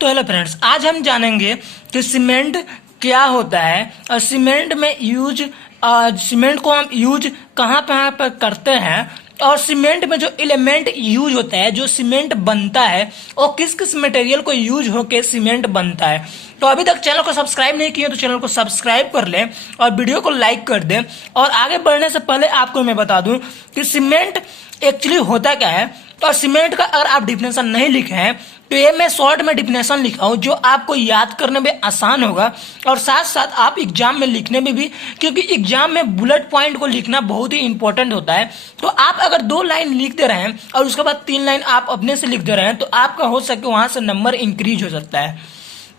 तो hello friends, आज हम जानेंगे कि सीमेंट क्या होता है और सीमेंट में सीमेंट को हम यूज कहाँ कहाँ पर करते हैं और सीमेंट में जो एलिमेंट यूज होता है, जो सीमेंट बनता है, और किस किस मटेरियल को यूज होके सीमेंट बनता है। तो अभी तक चैनल को सब्सक्राइब नहीं किए तो चैनल को सब्सक्राइब कर लें और वीडियो को लाइक कर दें। और आगे बढ़ने से पहले आपको मैं बता दूं कि सीमेंट एक्चुअली होता क्या है। और सीमेंट का अगर आप डिफिनेशन नहीं लिखे हैं तो ये मैं शॉर्ट में डिफिनेशन लिखा हूं जो आपको याद करने में आसान होगा और साथ साथ आप एग्जाम में लिखने में भी, क्योंकि एग्जाम में बुलेट पॉइंट को लिखना बहुत ही इंपॉर्टेंट होता है। तो आप अगर 2 लाइन लिख दे रहे हैं और उसके बाद 3 लाइन आप अपने से लिख दे रहे हैं तो आपका हो सके वहां से नंबर इंक्रीज हो सकता है।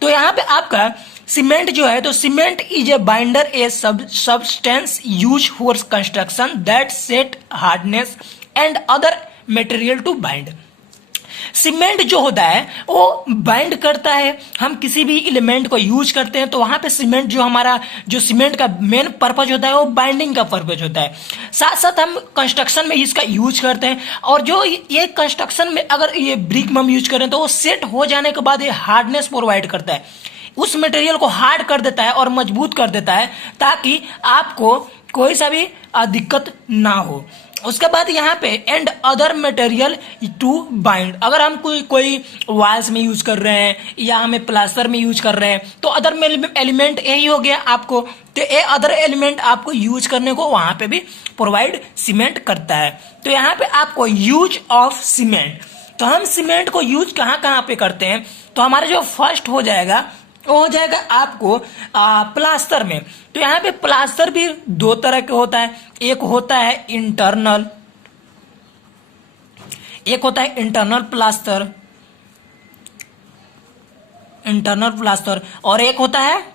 तो यहाँ पे आपका सीमेंट जो है, तो cement is a binder, a substance use for construction that set hardness and other material to bind. Cement जो होता है वो बाइंड करता है। हम किसी भी एलिमेंट को यूज करते हैं तो वहां पे सीमेंट जो सीमेंट का मेन पर्पज होता है वो बाइंडिंग का पर्पज होता है। साथ साथ हम कंस्ट्रक्शन में इसका यूज करते हैं और जो ये कंस्ट्रक्शन में अगर ये ब्रिक में हम यूज करें तो वो सेट हो जाने के बाद ये हार्डनेस प्रोवाइड करता है, उस मटेरियल को हार्ड कर देता है और मजबूत कर देता है ताकि आपको कोई सा भी दिक्कत ना हो। उसके बाद यहाँ पे and other material to bind, अगर हम कोई वाल्स में यूज कर रहे हैं या हमें प्लास्टर में यूज कर रहे हैं तो अदर एलिमेंट यही हो गया आपको, तो ये अदर एलिमेंट आपको यूज करने को वहां पे भी प्रोवाइड सीमेंट करता है। तो यहाँ पे आपको यूज ऑफ सीमेंट, तो हम सीमेंट को यूज कहाँ कहाँ पे करते हैं, तो हमारा जो फर्स्ट हो जाएगा वो हो जाएगा आपको प्लास्टर में। तो यहाँ पे प्लास्टर भी 2 तरह के होता है, एक होता है इंटरनल, एक होता है इंटरनल प्लास्टर और एक होता है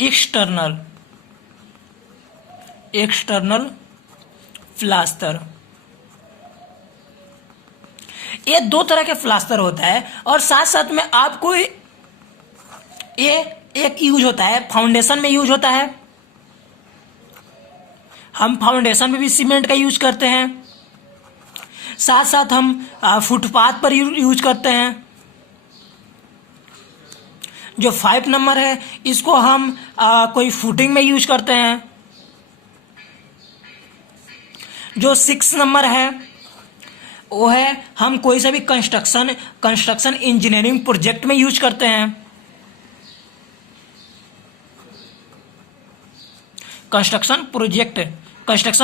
एक्सटर्नल प्लास्टर। ये 2 तरह के प्लास्टर होता है और साथ साथ में आपको ये एक यूज होता है फाउंडेशन में यूज होता है। हम फाउंडेशन में भी सीमेंट का यूज करते हैं, साथ साथ हम फुटपाथ पर यूज करते हैं। जो 5 नंबर है इसको हम कोई फुटिंग में यूज करते हैं। जो 6 नंबर है वो है हम कोई सा भी कंस्ट्रक्शन इंजीनियरिंग प्रोजेक्ट में यूज करते हैं। कंस्ट्रक्शन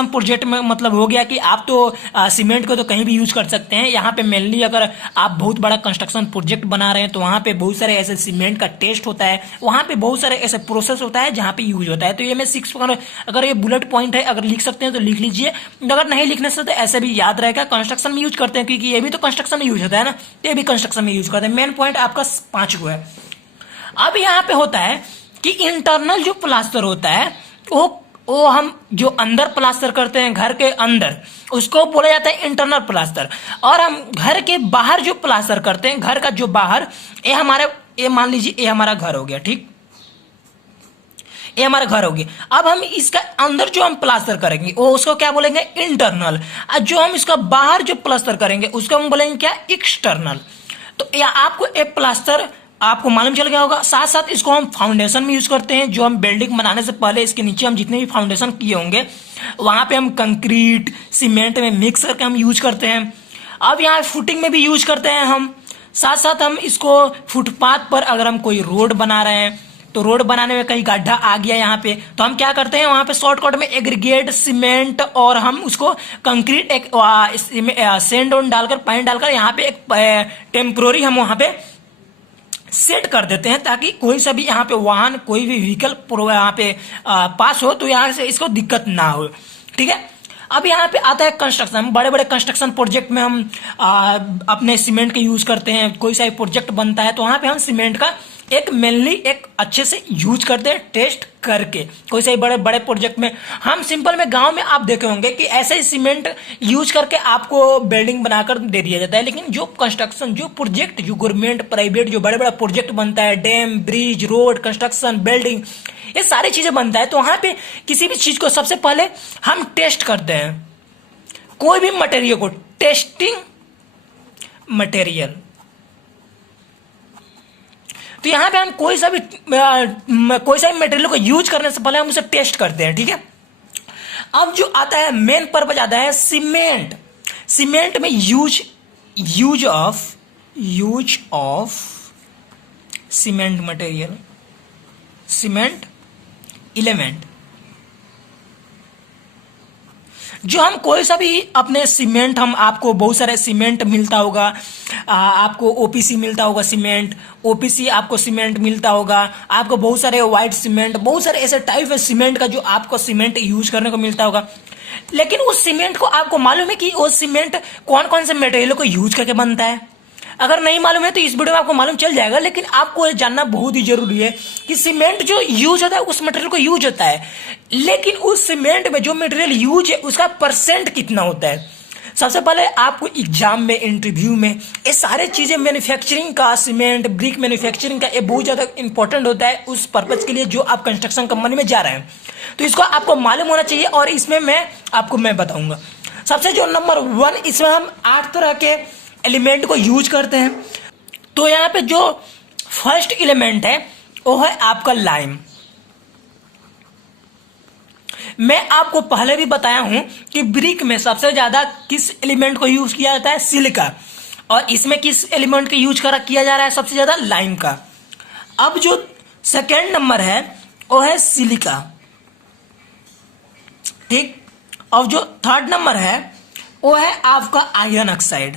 प्रोजेक्ट में मतलब हो गया कि आप तो सीमेंट को तो कहीं भी यूज कर सकते हैं। यहाँ पे मेनली अगर आप बहुत बड़ा कंस्ट्रक्शन प्रोजेक्ट बना रहे हैं तो वहाँ पे बहुत सारे ऐसे सीमेंट का टेस्ट होता है, वहाँ पे बहुत सारे ऐसे प्रोसेस होता है जहाँ पे यूज होता है। तो ये मैं 6 अगर ये बुलेट पॉइंट है, अगर लिख सकते हैं तो लिख लीजिए, अगर नहीं लिखने से तो ऐसे भी याद रहेगा। कंस्ट्रक्शन में यूज करते हैं क्योंकि ये भी तो कंस्ट्रक्शन में यूज होता है ना, तो ये भी कंस्ट्रक्शन में यूज करते हैं। मेन पॉइंट आपका 5 को है। अब यहाँ पे होता है कि इंटरनल जो प्लास्टर होता है वो हम जो अंदर प्लास्टर करते हैं घर के अंदर, उसको बोला जाता है इंटरनल प्लास्टर। और हम घर के बाहर जो प्लास्टर करते हैं, घर का जो बाहर, ये मान लीजिए ये हमारा घर हो गया, ठीक, ये हमारा घर हो गया। अब हम इसका अंदर जो हम प्लास्टर करेंगे वो उसको क्या बोलेंगे, इंटरनल। और जो हम इसका बाहर जो प्लास्टर करेंगे उसको हम बोलेंगे क्या, एक्सटर्नल। तो या आपको एक प्लास्टर आपको मालूम चल गया होगा। साथ साथ इसको हम फाउंडेशन में यूज करते हैं, जो हम बिल्डिंग बनाने से पहले इसके नीचे हम जितने भी फाउंडेशन किए होंगे वहां पे हम कंक्रीट सीमेंट में मिक्स करके हम यूज करते हैं। अब यहाँ फुटिंग में भी यूज करते हैं हम। साथ साथ हम इसको फुटपाथ पर अगर हम कोई रोड बना रहे हैं तो रोड बनाने में कहीं गड्ढा आ गया यहाँ पे, तो हम क्या करते हैं वहां पे शॉर्टकट में एग्रीगेट सीमेंट और हम उसको कंक्रीट एक सेंड ऑन डालकर पानी डालकर यहाँ पे एक टेम्पोररी हम वहां पे सेट कर देते हैं ताकि कोई सा भी यहाँ पे वाहन, कोई भी व्हीकल यहाँ पे पास हो तो यहाँ से इसको दिक्कत ना हो, ठीक है। अब यहाँ पे आता है कंस्ट्रक्शन। बड़े बड़े कंस्ट्रक्शन प्रोजेक्ट में हम अपने सीमेंट का यूज करते हैं। कोई सा भी प्रोजेक्ट बनता है तो वहां पे हम सीमेंट का एक मेनली एक अच्छे से यूज करते हैं टेस्ट करके। कोई से बड़े बड़े प्रोजेक्ट में हम सिंपल में गांव में आप देखे होंगे कि ऐसे ही सीमेंट यूज करके आपको बिल्डिंग बनाकर दे दिया जाता है। लेकिन जो कंस्ट्रक्शन जो प्रोजेक्ट जो गवर्नमेंट प्राइवेट जो बड़े बड़े प्रोजेक्ट बनता है, dam bridge road construction building, ये सारी चीजें बनता है तो वहां पे किसी भी चीज को सबसे पहले हम टेस्ट करते हैं। कोई भी मटेरियल को टेस्टिंग मटेरियल तो यहाँ पे हम कोई सा भी मटेरियल को यूज करने से पहले हम उसे टेस्ट करते हैं, ठीक है। अब जो आता है मेन पर्पज आता है सीमेंट। सीमेंट में use of cement material, cement element. जो हम कोई सा भी अपने सीमेंट, हम आपको बहुत सारे सीमेंट मिलता होगा, आपको ओपीसी मिलता होगा सीमेंट, ओपीसी आपको सीमेंट मिलता होगा, आपको बहुत सारे वाइट सीमेंट, बहुत सारे ऐसे टाइप है सीमेंट का जो आपको सीमेंट यूज करने को मिलता होगा। लेकिन उस सीमेंट को आपको मालूम है कि वो सीमेंट कौन कौन से मटेरियल को यूज करके बनता है? अगर नहीं मालूम है तो इस वीडियो में आपको मालूम चल जाएगा, लेकिन आपको जानना बहुत ही जरूरी है कि सीमेंट जो यूज होता है उस मटेरियल को यूज होता है, लेकिन उस सीमेंट में जो मटेरियल यूज है उसका परसेंट कितना होता है। सबसे पहले आपको एग्जाम में, इंटरव्यू में ये सारे चीजें, मैन्युफैक्चरिंग का, सीमेंट ब्रिक मैन्युफैक्चरिंग का, ये बहुत ज्यादा इंपॉर्टेंट होता है उस पर्पज के लिए जो आप कंस्ट्रक्शन कंपनी में जा रहे हैं। तो इसको आपको मालूम होना चाहिए और इसमें मैं बताऊंगा। सबसे जो नंबर 1, इसमें हम 8 तरह के एलिमेंट को यूज करते हैं। तो यहाँ पे जो फर्स्ट एलिमेंट है वो है आपका लाइम। मैं आपको पहले भी बताया हूं कि ब्रिक में सबसे ज्यादा किस एलिमेंट को यूज किया जाता है? सिलिका। और इसमें किस एलिमेंट का यूज किया जा रहा है? सबसे ज्यादा लाइम का। अब जो सेकेंड नंबर है वो है सिलिका, ठीक। और जो थर्ड नंबर है वो है आपका आयरन ऑक्साइड।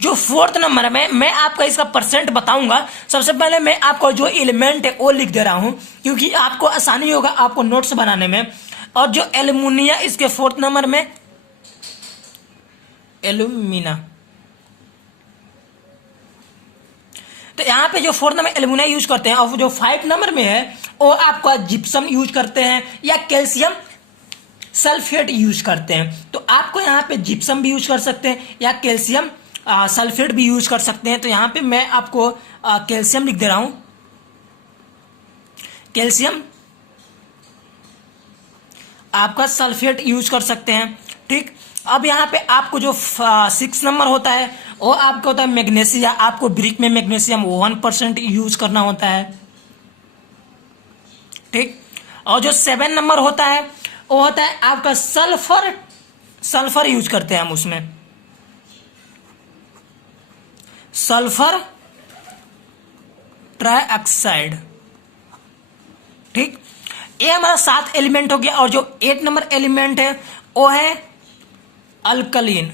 जो फोर्थ नंबर में मैं आपका इसका परसेंट बताऊंगा। सबसे पहले मैं आपको जो एलिमेंट है वो लिख दे रहा हूं क्योंकि आपको आसानी होगा आपको नोट्स बनाने में। और जो एल्युमिनिया, इसके फोर्थ नंबर में एल्यूमिना। तो यहां पे जो फोर्थ नंबर एल्युमिनिया यूज करते हैं, और जो 5 नंबर में है वो आपका जिप्सम यूज करते हैं या कैल्शियम सल्फेट यूज करते हैं। तो आपको यहाँ पे जिप्सम भी यूज कर सकते हैं या कैल्शियम सल्फेट भी यूज कर सकते हैं। तो यहां पे मैं आपको कैल्शियम लिख दे रहा हूं, कैल्शियम आपका सल्फेट यूज कर सकते हैं, ठीक। अब यहां पे आपको जो 6 नंबर होता है वो आपका होता है मैग्नीशियम। आपको ब्रिक में मैग्नीशियम 1% यूज करना होता है, ठीक। और जो 7 नंबर होता है वो होता है आपका सल्फर यूज करते हैं हम उसमें, सल्फर ट्राइऑक्साइड, ठीक। ये हमारा 7 एलिमेंट हो गया। और जो 8 नंबर एलिमेंट है वो है अल्कलीन।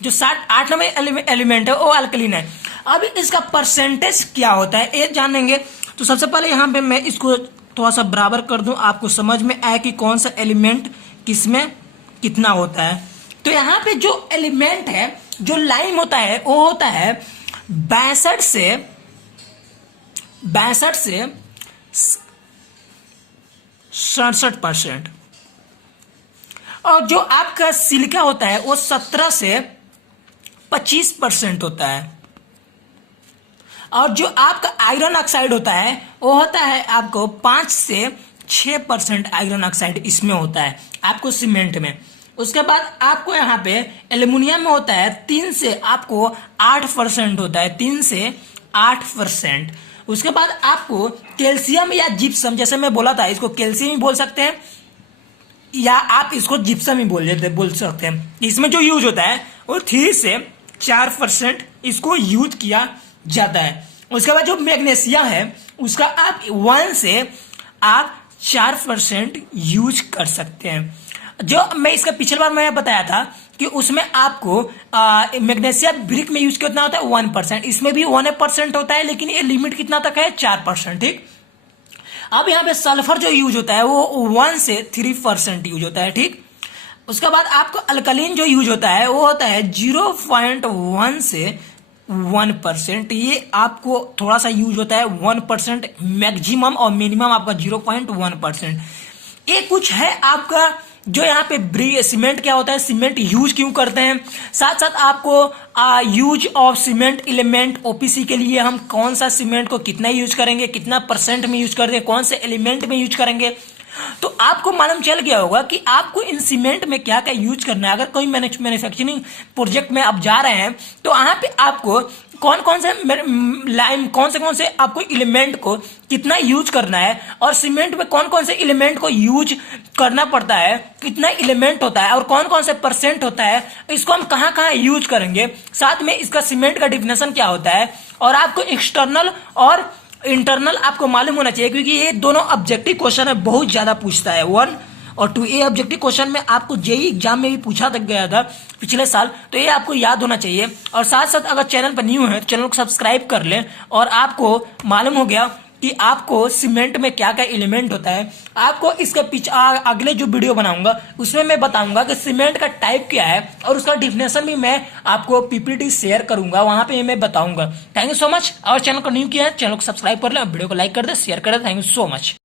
जो 8 नंबर एलिमेंट है वो अल्कलीन है। अब इसका परसेंटेज क्या होता है ये जानेंगे। तो सबसे पहले यहां पे मैं इसको थोड़ा सा बराबर कर दूं, आपको समझ में आए कि कौन सा एलिमेंट किसमें कितना होता है। तो यहां पे जो एलिमेंट है, जो लाइम होता है वो होता है 62 से 67%। और जो आपका सिलिका होता है वो 17 से 25% होता है। और जो आपका आयरन ऑक्साइड होता है वो होता है आपको 5 से 6% आयरन ऑक्साइड इसमें होता है आपको सीमेंट में। उसके बाद आपको यहाँ पे एल्युमिनियम में होता है 3 से आपको 8% होता है, 3 से 8%। उसके बाद आपको कैल्शियम या जिप्सम, जैसे मैं बोला था इसको कैल्शियम ही बोल सकते हैं या आप इसको जिप्सम ही बोल सकते हैं। इसमें जो यूज होता है वो 3 से 4% इसको यूज किया जाता है। उसके बाद जो मैग्नीशियम है उसका आप 1 से आप 4% यूज कर सकते हैं। जो मैं इसका पिछले बार मैं बताया था कि उसमें आपको मैग्नीशियम ब्रिक में यूज कितना होता है 1%, इसमें भी 1% होता है, लेकिन ये लिमिट कितना तक है 4%, ठीक। अब यहाँ पे सल्फर जो यूज होता है वो 1 से 3% यूज होता है, ठीक। उसके बाद आपको अल्कलीन जो यूज होता है वो होता है 0.1 से 1%। ये आपको थोड़ा सा यूज होता है 1%, मैक्सिमम और मिनिमम आपका 0.1%। ये कुछ है आपका जो यहाँ पे सीमेंट क्या होता है, सीमेंट यूज क्यों करते हैं, साथ साथ आपको use of cement element OPC के लिए हम कौन सा सीमेंट को कितना यूज करेंगे, कितना % में यूज करेंगे, कौन से एलिमेंट में यूज करेंगे, तो आपको मालूम चल गया होगा कि आपको इन सीमेंट में क्या क्या यूज करना है। अगर कोई मैन्युफैक्चरिंग प्रोजेक्ट में आप जा रहे हैं तो वहां पे आपको कौन कौन से आपको एलिमेंट को कितना यूज करना है, और सीमेंट में कौन कौन से एलिमेंट को यूज करना पड़ता है, कितना एलिमेंट होता है और कौन कौन से परसेंट होता है, इसको हम कहाँ कहाँ यूज करेंगे, साथ में इसका सीमेंट का डिफिनेशन क्या होता है, और आपको एक्सटर्नल और इंटरनल आपको मालूम होना चाहिए, क्योंकि ये दोनों ऑब्जेक्टिव क्वेश्चन है, बहुत ज्यादा पूछता है 1 और 2। ये ऑब्जेक्टिव क्वेश्चन में आपको जेईई एग्जाम में भी पूछा तक गया था पिछले साल, तो ये आपको याद होना चाहिए। और साथ साथ अगर चैनल पर न्यू है तो चैनल को सब्सक्राइब कर लें, और आपको मालूम हो गया कि आपको सीमेंट में क्या क्या एलिमेंट होता है। आपको इसके पीछे अगले जो वीडियो बनाऊंगा उसमें मैं बताऊंगा कि सीमेंट का टाइप क्या है, और उसका डिफिनेशन भी मैं आपको पीपीटी शेयर करूंगा, वहां पे मैं बताऊंगा। Thank you so much. और चैनल को न्यू किया है, चैनल को सब्सक्राइब कर ले, वीडियो को लाइक कर दे, शेयर कर दे। Thank you so much.